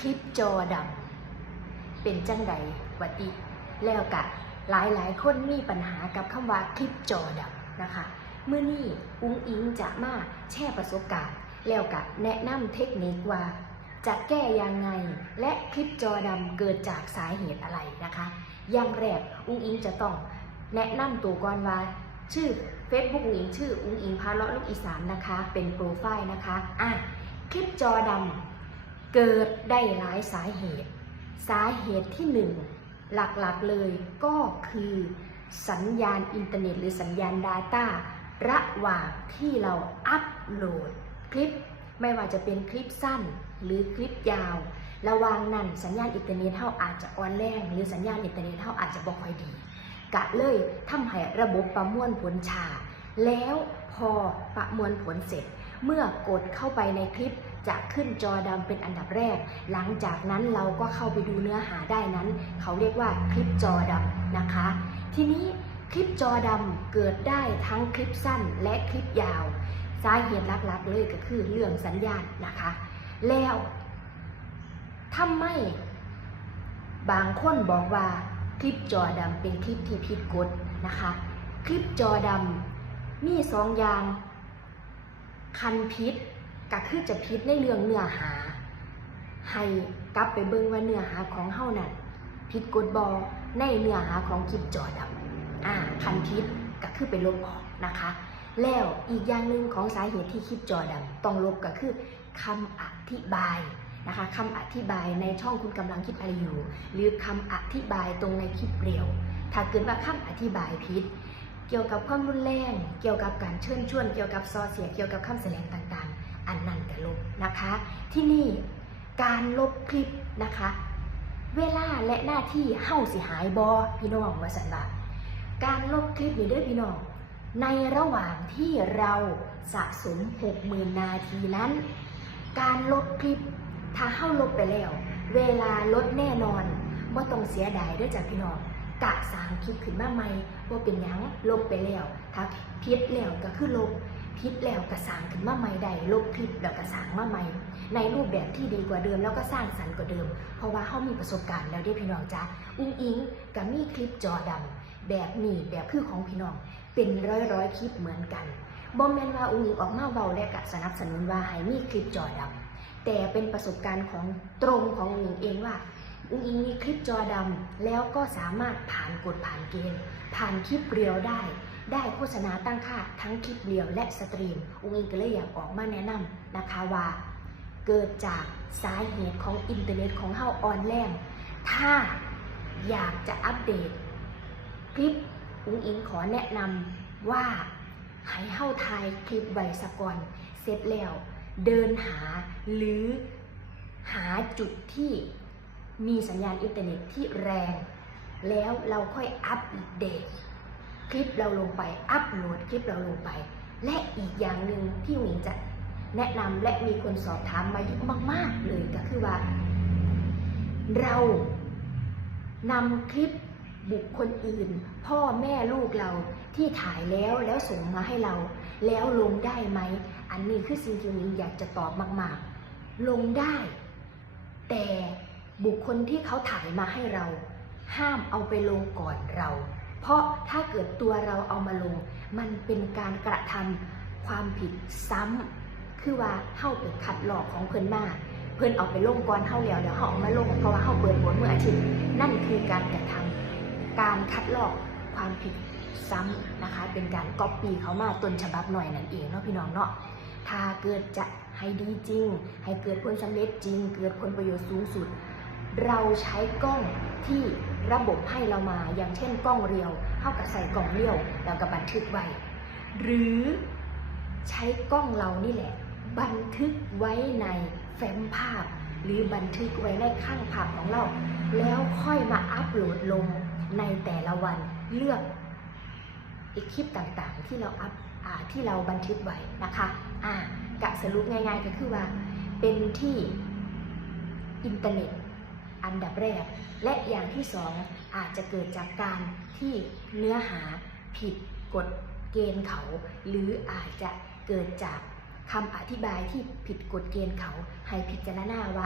คลิปจอดำเป็นจังใดวัติแล้วกะหลายหลายๆคนมีปัญหากับคำว่าคลิปจอดำนะคะ เมื่อนี้อุ้งอิงจะมาแชร์ประสบการณ์ แล้วกะแนะนำเทคนิคว่า จะแก้ยังไง และคลิปจอดำเกิดจากสาเหตุอะไรนะคะ อย่างแรกอุ้งอิงจะต้องแนะนำตัวก่อนว่าชื่อ Facebook อุ้งอิงชื่ออุ้งอิงพาเลาะลูกอีสานนะคะ เป็นโปรไฟล์นะคะอะคลิปจอดำ เกิดได้หลายสาเหตุ สาเหตุที่หนึ่งหลักๆเลยก็คือสัญญาณอินเทอร์เน็ต หรือสัญญาณ Data ระหว่างที่เราอัปโหลดคลิป ไม่ว่าจะเป็นคลิปสั้นหรือคลิปยาว ระว่างนั้นสัญญาณอินเทอร์เน็ตเท่าอาจจะอ่อนแรงหรือสัญญาณอินเทอร์เน็ตเท่าอาจจะบ่ค่อยดี กะเลยทำให้ระบบประมวลผลช้าแล้วพอประมวลผลเสร็จ เมื่อกดเข้าไปในคลิปจะขึ้นจอดำเป็นอันดับแรก หลังจากนั้นเราก็เข้าไปดูเนื้อหาได้นั้น เขาเรียกว่าคลิปจอดำนะคะ ทีนี้คลิปจอดำเกิดได้ทั้งคลิปสั้นและคลิปยาว สาเหตุหลักๆเลยก็คือเรื่องสัญญาณนะคะ แล้วทำไมบางคนบอกว่าคลิปจอดำเป็นคลิปที่ผิดกฎนะคะ คลิปจอดำมีสองอย่าง คันพิษก็คือจะพิษในเรื่องเนื้อหา ให้กลับไปเบิ่งว่าเนื้อหาของเฮานั้นผิดกฎบอในเนื้อหาของคลิปจอดำอ่าคันพิษก็คือไปลบออกนะคะ แล้วอีกอย่างหนึ่งของสาเหตุที่คลิปจอดำต้องลบก็คือคำอธิบายนะคะคำอธิบายในช่องคุณกำลังคิดอะไรอยู่ หรือคำอธิบายตรงในคลิปเรียว ถ้าเกิดว่าคำอธิบายผิด เกี่ยวกับความรุนแรง เกี่ยวกับการเชิญชวน เกี่ยวกับซอเสีย เกี่ยวกับคำแสดงต่างๆ อันนั้นก็ลบนะคะ ที่นี่การลบคลิปนะคะ เวลาและหน้าที่เฮ้าสิหายบอพี่น้องว่าสันว่าการลบคลิปนี่เด้อพี่น้อง ในระหว่างที่เราสะสม60,000นาทีนั้น การลบคลิปถ้าเข้าลบไปแล้ว เวลาลดแน่นอนว่าต้องเสียดายด้วยจ้ะพี่น้อง กะสร้างคลิปขึ้นมาใหม่ว่าเป็นหยังลบไปแล้วถ้าพิษแล้วก็คือลบพิษแล้วก็สร้างขึ้นมาใหม่ได้ลบคลิปแล้วก็สร้างมาใหม่ ในรูปแบบที่ดีกว่าเดิมแล้วก็สร้างสรรค์กว่าเดิม เพราะว่าเขามีประสบการณ์แล้วเด้พี่น้องจ้ะอุ้งอิงกับมีคลิปจอดำแบบนี้แบบคือของพี่น้อง เป็นร้อยร้อยคลิปเหมือนกันบอมแมนว่าอุ้งอิงออกมาเบาและกะสนับสนุนว่าให้มีคลิปจอดำแต่เป็นประสบการณ์ของตรงของอุ้งอิงเองว่า อุ้งอิงมีคลิปจอดำแล้วก็สามารถผ่านกฎผ่านเกณฑ์ผ่านคลิปเรียวได้ ได้โฆษณาตั้งค่าทั้งคลิปเรียวและสตรีม อุ้งอิงก็เลยอยากออกมาแนะนำนะคะว่าเกิดจากสาเหตุของอินเทอร์เน็ตของเฮาอ่อนแรงถ้าอยากจะอัปเดต คลิปอุ้งอิงขอแนะนำว่าให้เฮาถ่ายคลิปไวสะก่อนเสร็จแล้ว เดินหาหรือหาจุดที่ มีสัญญาณอินเทอร์เน็ตที่แรง แล้วเราค่อยอัปเดตคลิปเราลงไป อัปโหลดคลิปเราลงไป และอีกอย่างหนึ่งที่หวิงจะแนะนำและมีคนสอบถามมาเยอะมาก ๆ เลยก็คือว่า เรานำคลิปบุคคลอื่น พ่อแม่ลูกเราที่ถ่ายแล้วแล้วส่งมาให้เรา แล้วลงได้ไหม อันนี้คือสิ่งที่หวิงอยากจะตอบมาก ๆ ลงได้ แต่ บุคคลที่เขาถ่ายมาให้เรา ห้ามเอาไปลงก่อนเรา เพราะถ้าเกิดตัวเราเอามาลง มันเป็นการกระทำความผิดซ้ำคือว่าเข้าไปขัดหลอกของเพิ่อนมาเพิ่อนเอาไปลงก่อนเข้าแล้วเดี๋ยวเขาเอามาลงเพราะว่าเข้าเปิดหัวเมื่ออาทิตย์นั่นคือการกระทำการคัดลอกความผิดซ้ำนะคะ เป็นการก๊อปปี้เขามาต้นฉบับหน่อยนั่นเองเนาะพี่น้องเนาะถ้าเกิดจะให้ดีจริง ให้เกิดผลสำเร็จจริง เกิดผลประโยชน์สูงสุด เราใช้กล้องที่ระบบให้เรามาอย่างเช่นกล้องเรียวเท่ากับใส่กล้องเรียวแล้วก็บันทึกไว้ หรือใช้กล้องเรานี่แหละ บันทึกไว้ในแฟ้มภาพ หรือบันทึกไว้ในข้างภาพของเรา แล้วค่อยมาอัปโหลดลงในแต่ละวันเลือกอีกคลิปต่างๆที่เราอัพที่เราบันทึกไว้นะคะอ่ากะสรุปง่ายๆก็คือว่าเป็นที่อินเทอร์เน็ต อันดับแรก และอย่างที่สองอาจจะเกิดจากการที่เนื้อหาผิดกฎเกณฑ์เขา หรืออาจจะเกิดจากคำอธิบายที่ผิดกฎเกณฑ์เขาให้พิจารณาว่า